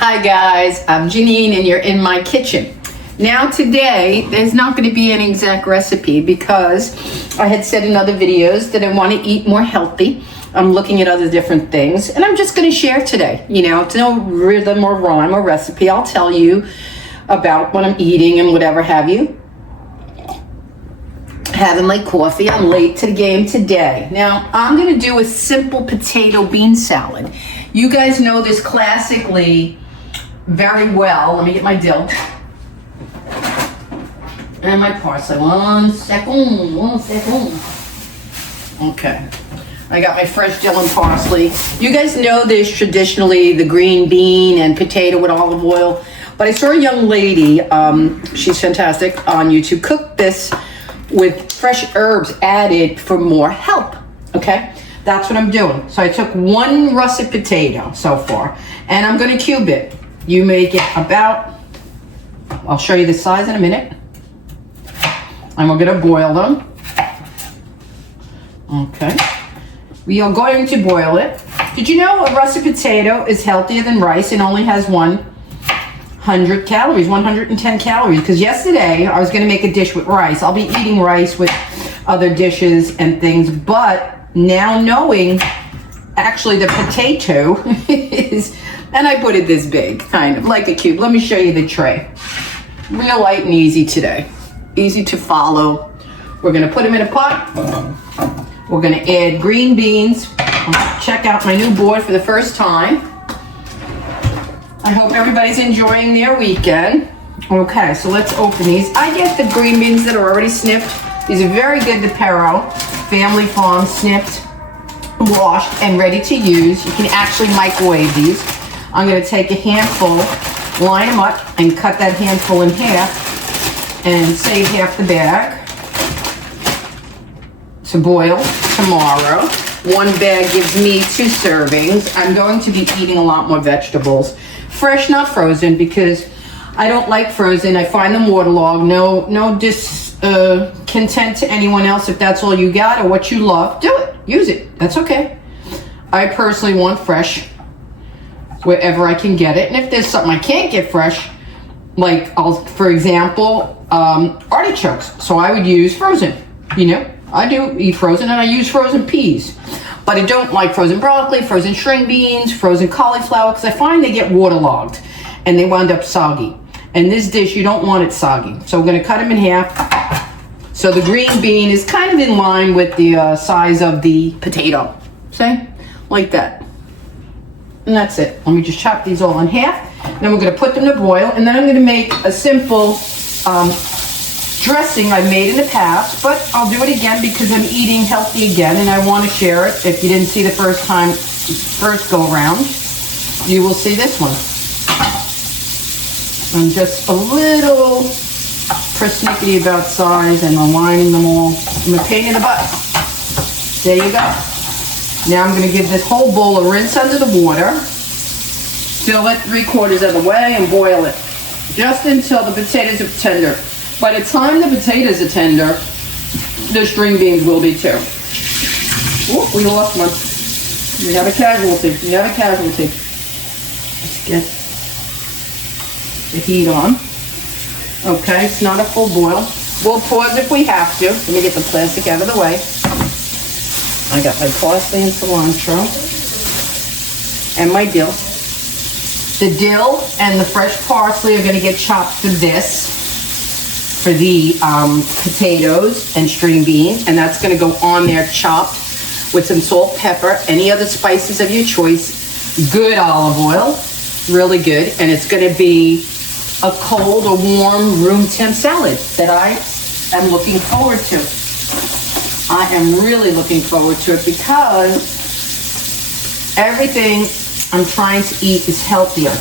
Hi guys, I'm Janine and you're in my kitchen. Now today, there's not going to be an exact recipe because I had said in other videos that I want to eat more healthy. I'm looking at other different things and I'm just going to share today. You know, it's no rhythm or rhyme or recipe. I'll tell you about what I'm eating and whatever have you. Having my coffee. I'm late to the game today. Now, I'm going to do a simple potato bean salad. You guys know this classically very well. Let me get my dill. And my parsley. One second. Okay. I got my fresh dill and parsley. You guys know this traditionally, the green bean and potato with olive oil. But I saw a young lady, she's fantastic, on YouTube, cook this with fresh herbs added for more health. Okay? That's what I'm doing. So I took one russet potato so far, and I'm going to cube it. You make it about, I'll show you the size in a minute. And we're going to boil them. Okay. We are going to boil it. Did you know a russet potato is healthier than rice and only has 100 calories, 110 calories? Because yesterday I was going to make a dish with rice. I'll be eating rice with other dishes and things, but now knowing actually the potato is, and I put it this big, kind of like a cube. Let me show you the tray. Real light and easy today. Easy to follow. We're going to put them in a pot. We're going to add green beans. Check out my new board for the first time. I hope everybody's enjoying their weekend. Okay, so let's open these. I get the green beans that are already snipped. These are very good, the Pero Family Farm, snipped, washed, and ready to use. You can actually microwave these. I'm going to take a handful, line them up, and cut that handful in half, and save half the bag to boil tomorrow. One bag gives me 2 servings. I'm going to be eating a lot more vegetables. Fresh, not frozen, because I don't like frozen. I find them waterlogged. No discontent to anyone else. If that's all you got or what you love, do it. Use it. That's okay. I personally want fresh wherever I can get it. And if there's something I can't get fresh, like for example, artichokes. So I would use frozen. You know, I do eat frozen and I use frozen peas. But I don't like frozen broccoli, frozen string beans, frozen cauliflower, because I find they get waterlogged and they wind up soggy. And this dish, you don't want it soggy. So we're going to cut them in half. So the green bean is kind of in line with the size of the potato. See? Like that. And that's it. Let me just chop these all in half. Then we're going to put them to boil. And then I'm going to make a simple dressing I made in the past. But I'll do it again because I'm eating healthy again. And I want to share it. If you didn't see the first go around, you will see this one. I'm just a little persnickety about size and aligning them all. I'm a pain in the butt. There you go. Now I'm going to give this whole bowl a rinse under the water. Fill it 3/4 of the way and boil it. Just until the potatoes are tender. By the time the potatoes are tender, the string beans will be too. Oh, we lost one. We have a casualty. Let's get the heat on. Okay, it's not a full boil. We'll pause if we have to. Let me get the plastic out of the way. I got my parsley and cilantro and my dill. The dill and the fresh parsley are going to get chopped for this, for the potatoes and string beans, and that's going to go on there chopped with some salt, pepper, any other spices of your choice. Good olive oil, really good, and it's going to be a cold or warm room temp salad that I am looking forward to. I am really looking forward to it because everything I'm trying to eat is healthier,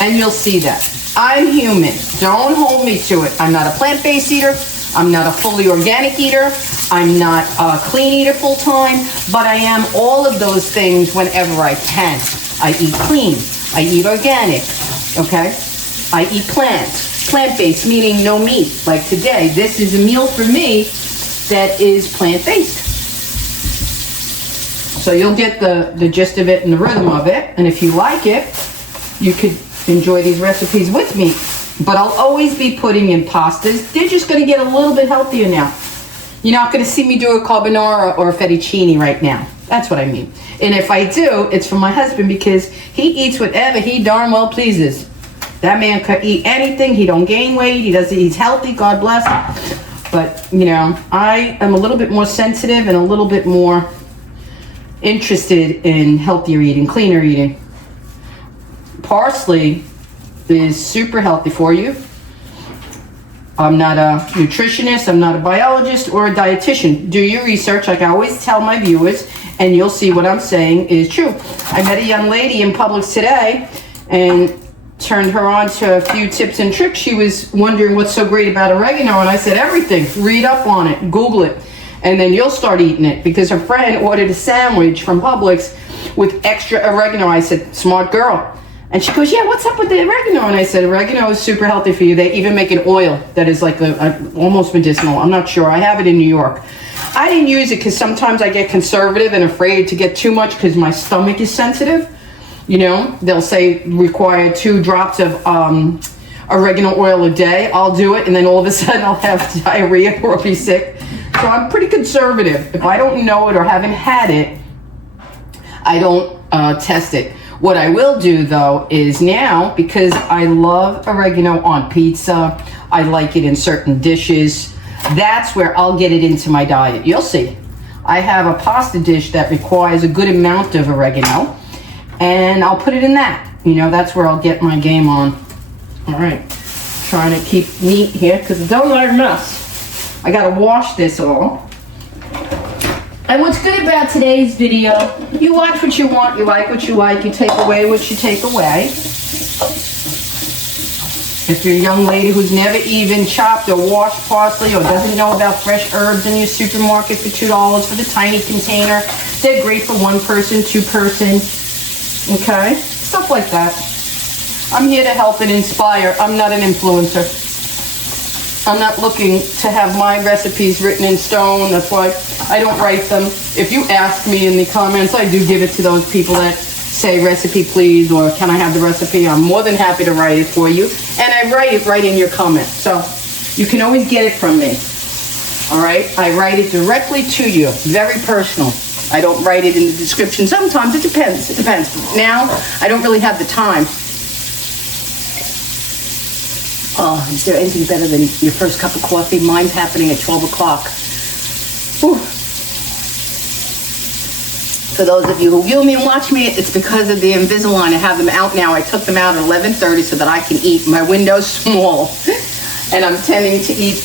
and you'll see that. I'm human. Don't hold me to it. I'm not a plant-based eater. I'm not a fully organic eater. I'm not a clean eater full-time, but I am all of those things whenever I can. I eat clean. I eat organic, okay? I eat plant-based, meaning no meat. Like today, this is a meal for me that is plant-based. So you'll get the gist of it and the rhythm of it. And if you like it, you could enjoy these recipes with me. But I'll always be putting in pastas. They're just going to get a little bit healthier now. You're not going to see me do a carbonara or a fettuccine right now. That's what I mean. And if I do, it's for my husband because he eats whatever he darn well pleases. That man could eat anything. He don't gain weight. He's healthy. God bless. But, you know, I am a little bit more sensitive and a little bit more interested in healthier eating, cleaner eating. Parsley is super healthy for you. I'm not a nutritionist, I'm not a biologist or a dietitian. Do your research, like I always tell my viewers, and you'll see what I'm saying is true. I met a young lady in Publix today and turned her on to a few tips and tricks. She was wondering what's so great about oregano, and I said everything. Read up on it, Google it, and then you'll start eating it, because her friend ordered a sandwich from Publix with extra oregano. I said, smart girl. And she goes, yeah, what's up with the oregano? And I said, oregano is super healthy for you. They even make an oil that is like almost medicinal. I'm not sure. I have it in New York. I didn't use it because sometimes I get conservative and afraid to get too much because my stomach is sensitive. You know, they'll say require 2 drops of oregano oil a day. I'll do it, and then all of a sudden I'll have diarrhea or I'll be sick. So I'm pretty conservative. If I don't know it or haven't had it, I don't test it. What I will do, though, is now, because I love oregano on pizza, I like it in certain dishes, that's where I'll get it into my diet. You'll see. I have a pasta dish that requires a good amount of oregano, and I'll put it in that. You know, that's where I'll get my game on. All right. Trying to keep neat here, because I don't like a mess. I got to wash this all. And what's good about today's video, you watch what you want, you like what you like, you take away what you take away. If you're a young lady who's never even chopped or washed parsley or doesn't know about fresh herbs in your supermarket for $2 for the tiny container, they're great for 1 person, 2 person, okay? Stuff like that. I'm here to help and inspire. I'm not an influencer. I'm not looking to have my recipes written in stone. That's why I don't write them. If you ask me in the comments, I do give it to those people that say recipe please, or can I have the recipe? I'm more than happy to write it for you. And I write it right in your comment. So you can always get it from me. All right? I write it directly to you. Very personal. I don't write it in the description. Sometimes it depends. It depends. Now, I don't really have the time. Oh, is there anything better than your first cup of coffee? Mine's happening at 12 o'clock. Whew. For those of you who view me and watch me, it's because of the Invisalign. I have them out now. I took them out at 11:30 so that I can eat. My window's small, and I'm tending to eat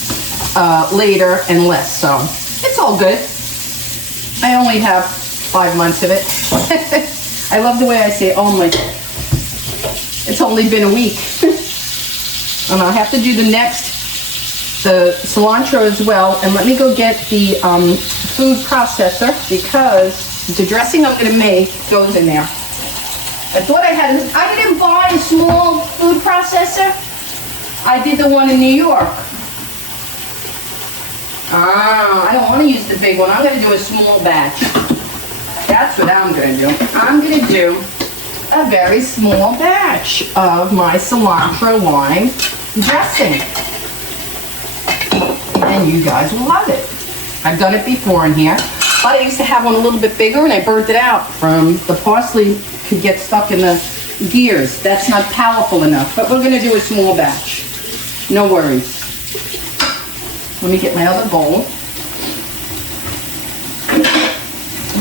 later and less, so it's all good. I only have 5 months of it. I love the way I say only. It's only been a week. And I'll have to do the cilantro as well. And let me go get the food processor, because the dressing I'm going to make goes in there. I thought I didn't buy a small food processor. I did the one in New York. I don't want to use the big one. I'm going to do a small batch. That's what I'm going to do. I'm going to do a very small batch of my cilantro lime dressing. And you guys will love it. I've done it before in here, but I used to have one a little bit bigger and I burnt it out from the parsley could get stuck in the gears. That's not powerful enough, but we're going to do a small batch. No worries. Let me get my other bowl.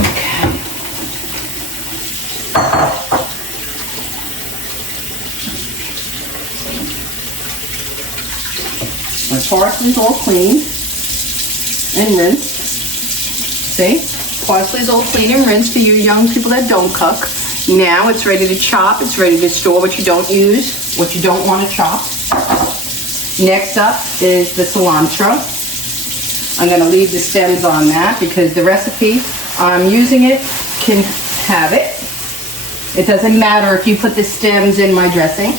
Okay. My parsley's all clean and rinsed. See? Parsley's all clean and rinsed for you young people that don't cook. Now it's ready to chop. It's ready to store what you don't use, what you don't want to chop. Next up is the cilantro. I'm going to leave the stems on that because the recipe I'm using it can have it. It doesn't matter if you put the stems in my dressing.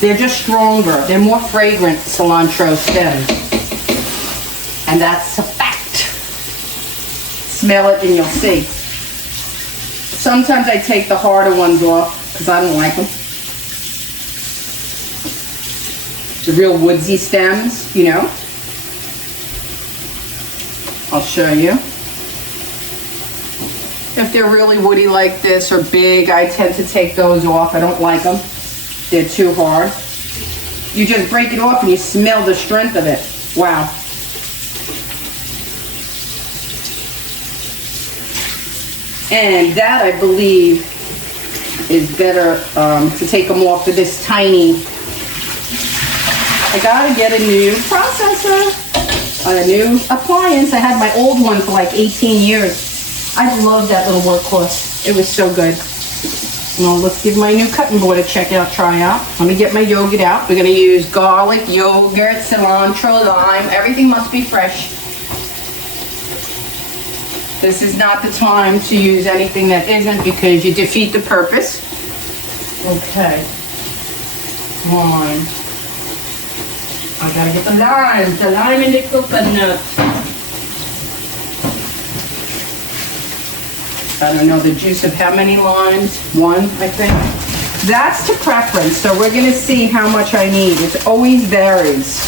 They're just stronger. They're more fragrant cilantro stems. And that's a fact. Smell it and you'll see. Sometimes I take the harder ones off because I don't like them. the real woodsy stems, you know. I'll show you. If they're really woody like this or big, I tend to take those off. I don't like them. They're too hard. You just break it off and you smell the strength of it. Wow. And that, I believe, is better to take them off for this tiny. I gotta get a new processor, a new appliance. I had my old one for like 18 years. I love that little workhorse. It was so good. Well, let's give my new cutting board a check out, try out. Let me get my yogurt out. We're gonna use garlic, yogurt, cilantro, lime. Everything must be fresh. This is not the time to use anything that isn't because you defeat the purpose. Okay. Lime. I gotta get the lime and the coconut. I don't know the juice of how many limes. One, I think. That's to preference, so we're gonna see how much I need. It always varies.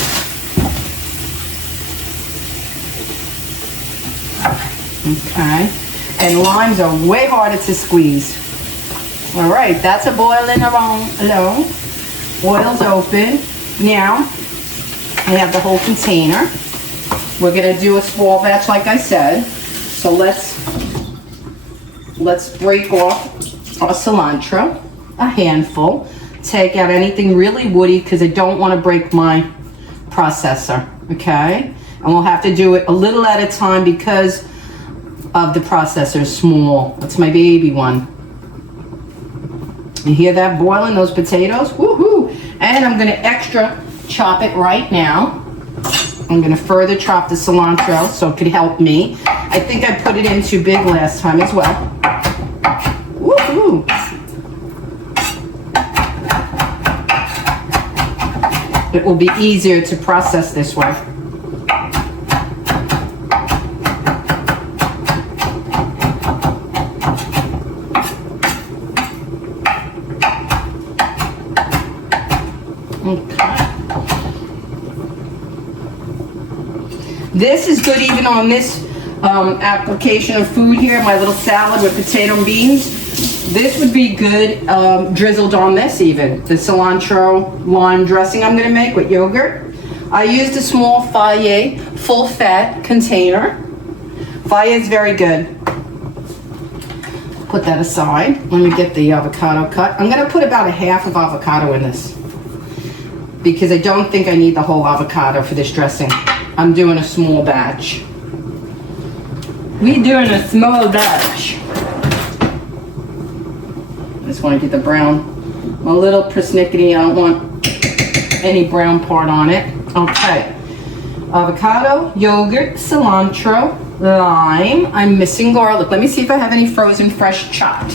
Okay, and limes are way harder to squeeze. All right, that's a boiling alone. Oil's open. Now, I have the whole container. We're gonna do a small batch like I said. So let's break off our cilantro, a handful. Take out anything really woody because I don't want to break my processor, okay? And we'll have to do it a little at a time because of the processor is small. That's my baby one. You hear that boiling, those potatoes? Woohoo! And I'm gonna extra chop it right now. I'm gonna further chop the cilantro so it could help me. I think I put it in too big last time as well. Woohoo! It will be easier to process this way. This is good even on this application of food here, my little salad with potato and beans. This would be good drizzled on this even. The cilantro lime dressing I'm gonna make with yogurt. I used a small Fayet full fat container. Fayet's very good. Put that aside. Let me get the avocado cut. I'm gonna put about a half of avocado in this because I don't think I need the whole avocado for this dressing. I'm doing a small batch. We're doing a small batch. I just want to get the brown, a little persnickety. I don't want any brown part on it. Okay. Avocado, yogurt, cilantro, lime. I'm missing garlic. Let me see if I have any frozen fresh chopped.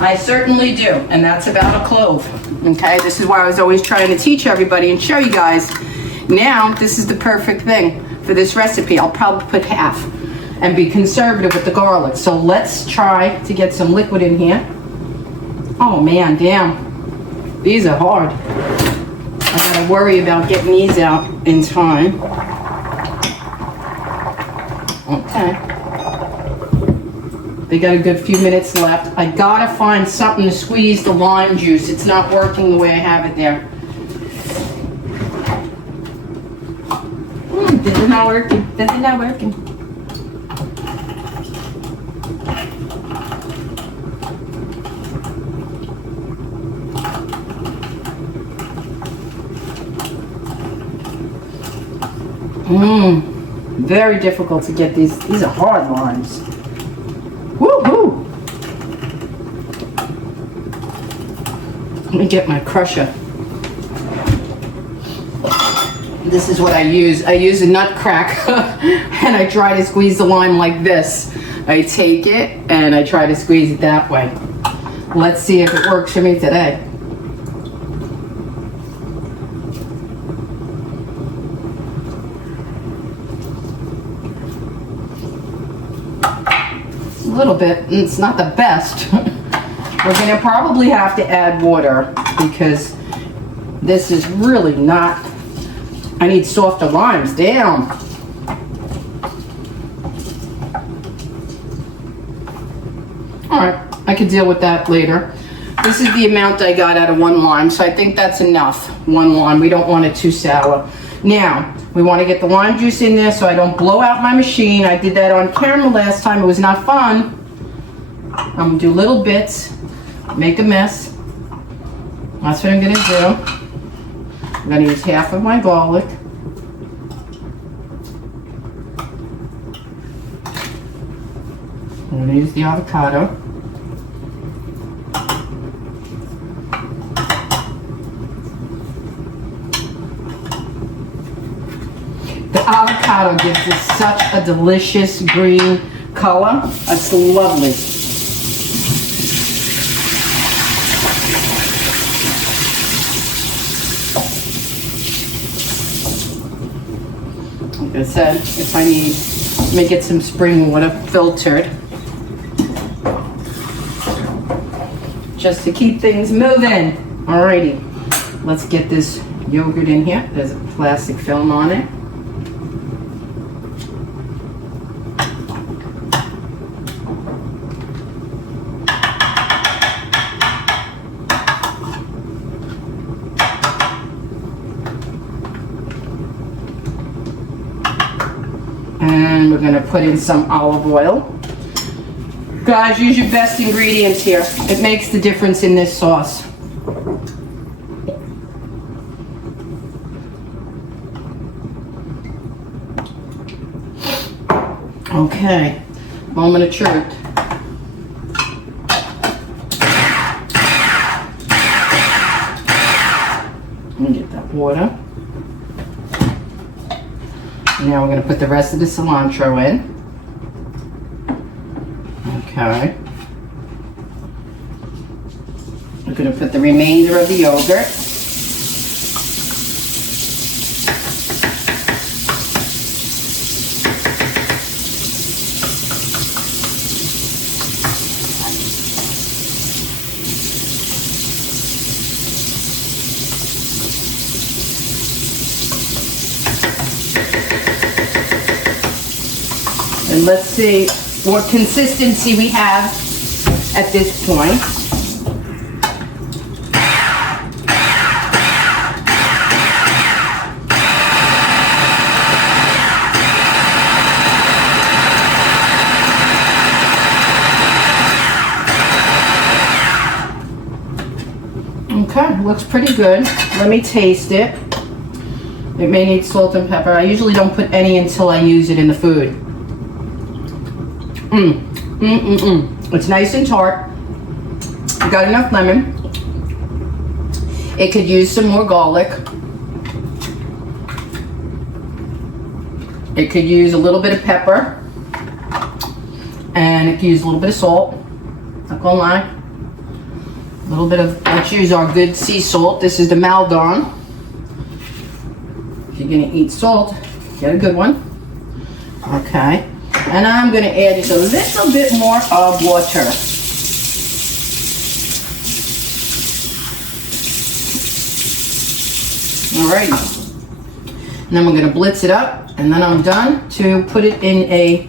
I certainly do, and that's about a clove. Okay, this is why I was always trying to teach everybody and show you guys. Now, this is the perfect thing for this recipe. I'll probably put half and be conservative with the garlic. So let's try to get some liquid in here. Oh man, damn. These are hard. I gotta worry about getting these out in time. Okay. They got a good few minutes left. I gotta find something to squeeze the lime juice. It's not working the way I have it there. This is not working. This is not working. Very difficult to get these. These are hard limes. Woo-hoo! Let me get my crusher. This is what I use. I use a nut cracker and I try to squeeze the lime like this. I take it and I try to squeeze it that way. Let's see if it works for me today. A little bit. It's not the best. We're going to probably have to add water because this is really not, I need softer limes. Damn. All right, I can deal with that later. This is the amount I got out of 1 lime, so I think that's enough. 1 lime, we don't want it too sour. Now, we want to get the lime juice in there so I don't blow out my machine. I did that on camera last time, it was not fun. I'm gonna do little bits, make a mess. That's what I'm gonna do. I'm gonna use half of my garlic. I'm gonna use the avocado. The avocado gives it such a delicious green color. It's lovely. Like I said, if I need, let me get some spring water filtered. Just to keep things moving. Alrighty, let's get this yogurt in here. There's a plastic film on it. And we're gonna put in some olive oil. Guys, use your best ingredients here. It makes the difference in this sauce. Okay, moment of truth. Let me get that water. Now we're going to put the rest of the cilantro in. Okay. We're going to put the remainder of the yogurt. And let's see what consistency we have at this point. Okay, looks pretty good. Let me taste it. It may need salt and pepper. I usually don't put any until I use it in the food. It's nice and tart. You got enough lemon. It could use some more garlic. It could use a little bit of pepper. And it could use a little bit of salt. Not gonna lie. A little bit of, let's use our good sea salt. This is the Maldon. If you're gonna eat salt, get a good one. Okay. And I'm going to add just a little bit more of water. Alrighty. And then we're going to blitz it up, and then I'm done to put it in a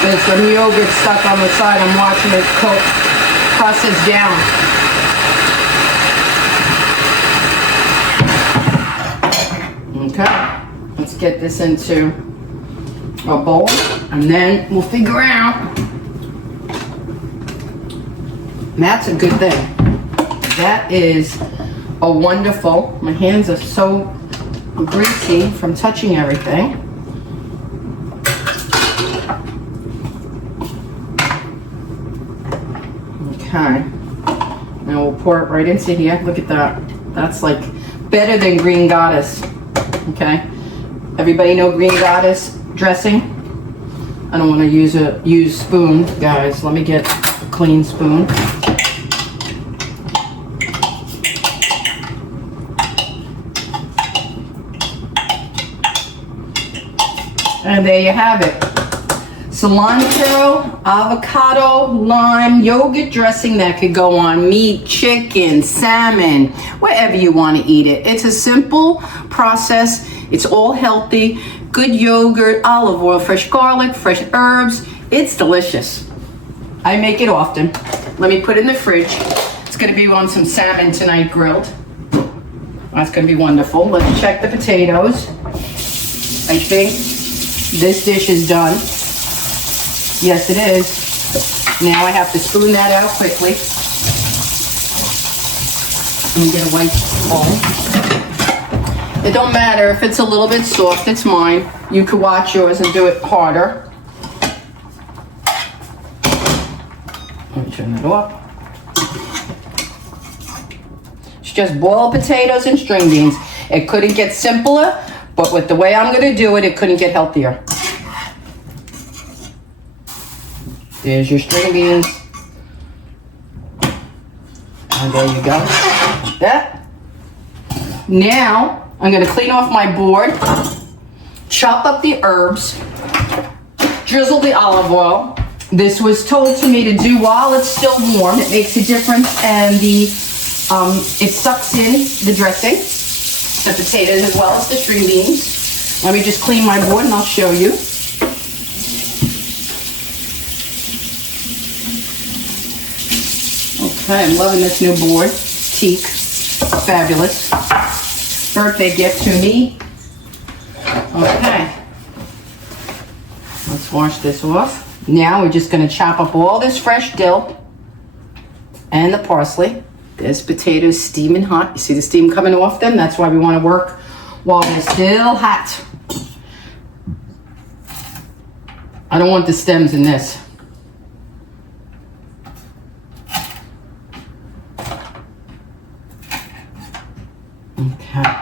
There's some yogurt stuck on the side. I'm watching it process down. Okay, let's get this into a bowl, and then we'll figure out. That's a good thing. That is a wonderful. My hands are so greasy from touching everything. Okay, now we'll pour it right into here. Look at that. That's like better than green goddess. Okay, everybody know green goddess dressing? I don't want to use spoon, guys. Let me get a clean spoon. And there you have it. Cilantro, avocado, lime, yogurt dressing that could go on meat, chicken, salmon, wherever you want to eat it. It's a simple process. It's all healthy. Good yogurt, olive oil, fresh garlic, fresh herbs. It's delicious. I make it often. Let me put it in the fridge. It's going to be on some salmon tonight grilled. That's going to be wonderful. Let's check the potatoes. I think this dish is done. Yes, it is. Now I have to spoon that out quickly. And get a white bowl. It don't matter if it's a little bit soft, it's mine. You could watch yours and do it harder. Let me turn it off. It's just boiled potatoes and string beans. It couldn't get simpler, but with the way I'm gonna do it, it couldn't get healthier. There's your string beans. And there you go. Like that. Now, I'm gonna clean off my board, chop up the herbs, drizzle the olive oil. This was told to me to do while it's still warm. It makes a difference, and it sucks in the dressing, the potatoes as well as the string beans. Let me just clean my board and I'll show you. Okay, I'm loving this new board. Teak. Fabulous. Birthday gift to me. Okay. Let's wash this off. Now we're just going to chop up all this fresh dill and the parsley. There's potatoes steaming hot. You see the steam coming off them? That's why we want to work while they're still hot. I don't want the stems in this. Okay.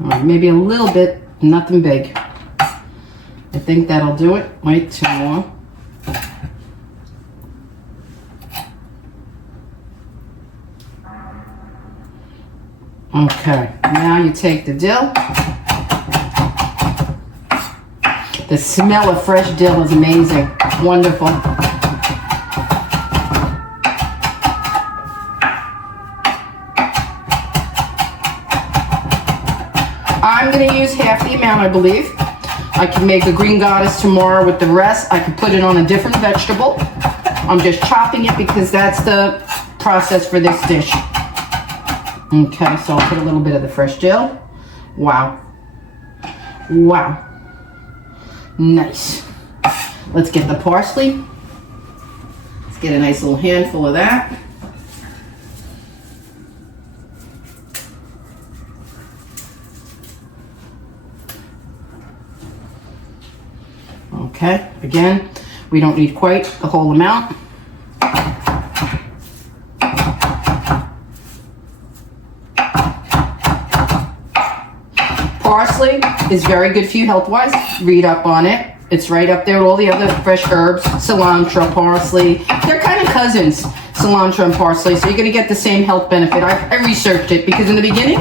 All right, maybe a little bit, nothing big. I think that'll do it. Wait, 2 more. Okay, now you take the dill. The smell of fresh dill is amazing. Wonderful. I'm going to use half the amount, I believe. I can make a green goddess tomorrow with the rest. I can put it on a different vegetable. I'm just chopping it because that's the process for this dish. Okay, so I'll put a little bit of the fresh dill. Wow. Wow. Nice. Let's get the parsley. Let's get a nice little handful of that. Okay, again, we don't need quite the whole amount. Parsley is very good for you health-wise. Read up on it. It's right up there with all the other fresh herbs. Cilantro, parsley. They're kind of cousins, cilantro and parsley, so you're going to get the same health benefit. I researched it because in the beginning,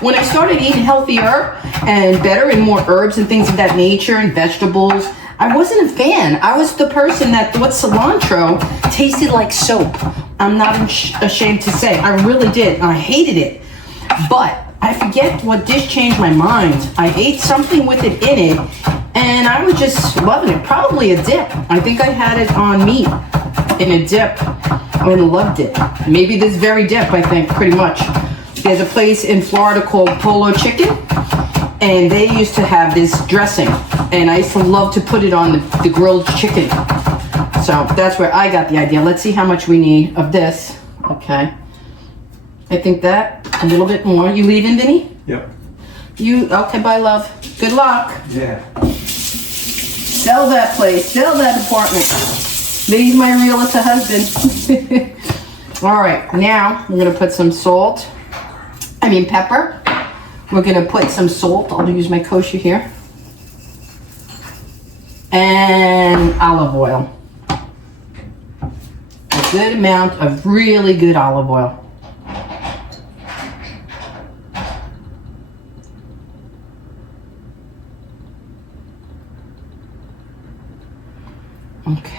when I started eating healthier and better and more herbs and things of that nature and vegetables, I wasn't a fan. I was the person that thought cilantro tasted like soap. I'm not ashamed to say. I really did. I hated it. But I forget what dish changed my mind. I ate something with it in it, and I was just loving it. Probably a dip. I think I had it on meat in a dip and loved it. Maybe this very dip, I think, pretty much. There's a place in Florida called Polo Chicken, and they used to have this dressing, and I used to love to put it on the grilled chicken. So that's where I got the idea. Let's see how much we need of this. Okay. I think that, a little bit more. You leaving, Vinny? Yep. Okay, bye, love. Good luck. Yeah. Sell that place. Sell that apartment. Vinny's my realtor husband. All right, now we're going to put some pepper. We're going to put some salt. I'll use my kosher here. And olive oil. A good amount of really good olive oil.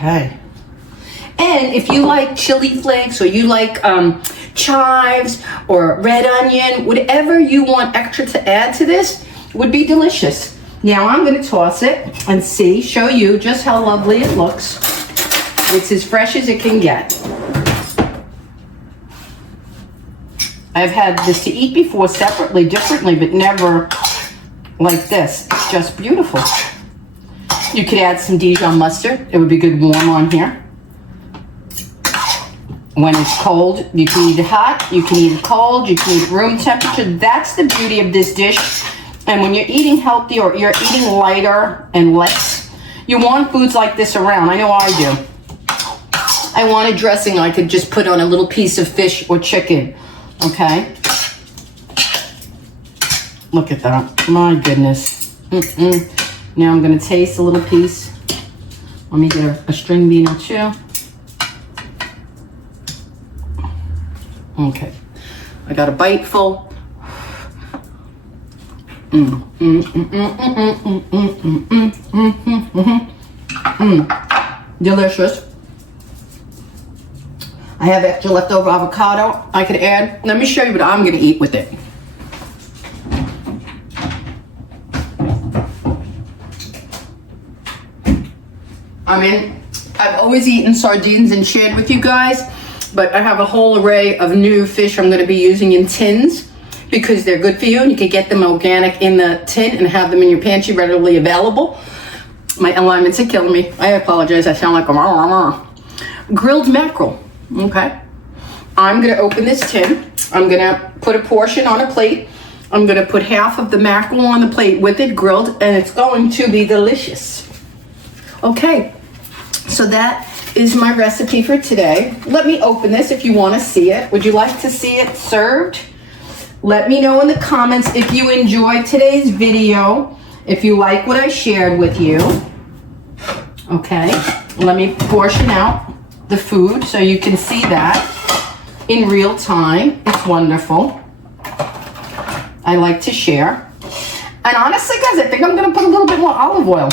Okay. And if you like chili flakes or you like chives or red onion, whatever you want extra to add to this would be delicious. Now I'm going to toss it and show you just how lovely it looks. It's as fresh as it can get. I've had this to eat before separately, differently, but never like this. It's just beautiful. You could add some Dijon mustard. It would be good warm on here. When it's cold, you can eat it hot, you can eat it cold, you can eat it room temperature. That's the beauty of this dish. And when you're eating healthy or you're eating lighter and less, you want foods like this around. I know I do. I want a dressing I could just put on a little piece of fish or chicken. Okay? Look at that. My goodness. Now I'm going to taste a little piece. Let me get a string bean or two. Okay. I got a bite full. Delicious. I have extra leftover avocado I could add. Let me show you what I'm going to eat with it. I've always eaten sardines and shared with you guys, but I have a whole array of new fish I'm going to be using in tins because they're good for you and you can get them organic in the tin and have them in your pantry readily available. My alignments are killing me. I apologize. I sound like a grilled mackerel. Okay. I'm going to open this tin. I'm going to put a portion on a plate. I'm going to put half of the mackerel on the plate with it grilled, and it's going to be delicious. Okay. So that is my recipe for today. Let me open this if you want to see it. Would you like to see it served? Let me know in the comments if you enjoyed today's video, if you like what I shared with you. Okay, let me portion out the food so you can see that in real time. It's wonderful. I like to share. And honestly, guys, I think I'm going to put a little bit more olive oil.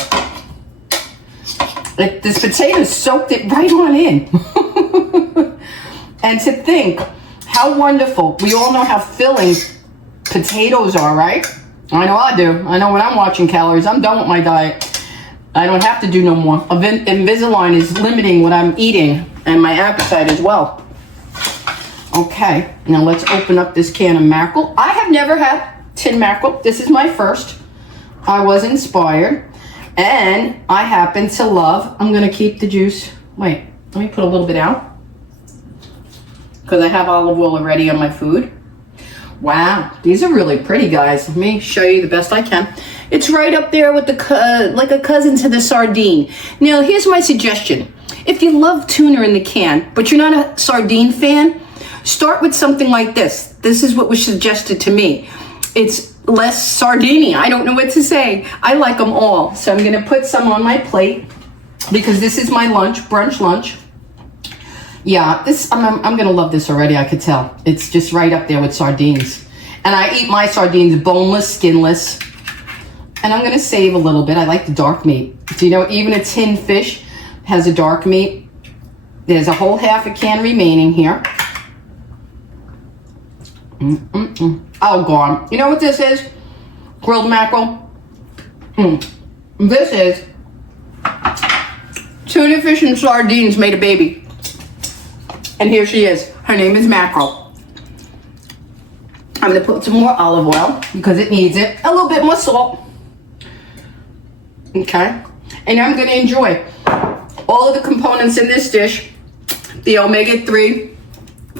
This potato soaked it right on in. And to think how wonderful. We all know how filling potatoes are, right? I know I do. I know when I'm watching calories, I'm done with my diet. I don't have to do no more. Invisalign is limiting what I'm eating and my appetite as well. Okay, now let's open up this can of mackerel. I have never had tin mackerel. This is my first. I was inspired. And I happen to love, I'm going to keep the juice. Wait, let me put a little bit out. Because I have olive oil already on my food. Wow, these are really pretty, guys. Let me show you the best I can. It's right up there with the, like a cousin to the sardine. Now, here's my suggestion. If you love tuna in the can, but you're not a sardine fan, start with something like this. This is what was suggested to me. It's less sardini. I don't know what to say. I like them all. So I'm going to put some on my plate because this is my lunch, brunch lunch. Yeah, I'm going to love this already, I could tell. It's just right up there with sardines. And I eat my sardines boneless, skinless. And I'm going to save a little bit. I like the dark meat. So, you know, even a tin fish has a dark meat. There's a whole half a can remaining here. Oh, God. You know what this is? Grilled mackerel. This is tuna fish and sardines made a baby. And here she is. Her name is Mackerel. I'm going to put some more olive oil because it needs it. A little bit more salt. Okay. And I'm going to enjoy all of the components in this dish. The omega-3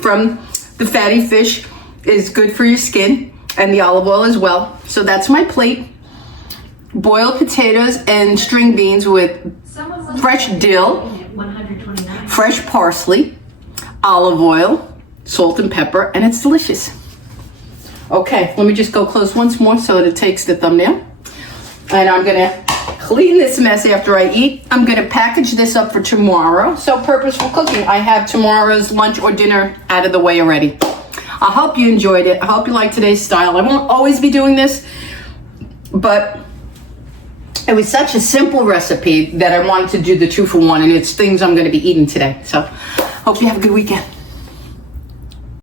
from the fatty fish is good for your skin, and the olive oil as well. So that's my plate. Boiled potatoes and string beans with fresh dill, fresh parsley, olive oil, salt and pepper, and it's delicious. Okay, let me just go close once more so that it takes the thumbnail. And I'm gonna clean this mess after I eat. I'm gonna package this up for tomorrow. So purposeful cooking. I have tomorrow's lunch or dinner out of the way already. I hope you enjoyed it. I hope you like today's style. I won't always be doing this, but It was such a simple recipe that I wanted to do the 2-for-1, and it's things I'm going to be eating today. So hope you have a good weekend.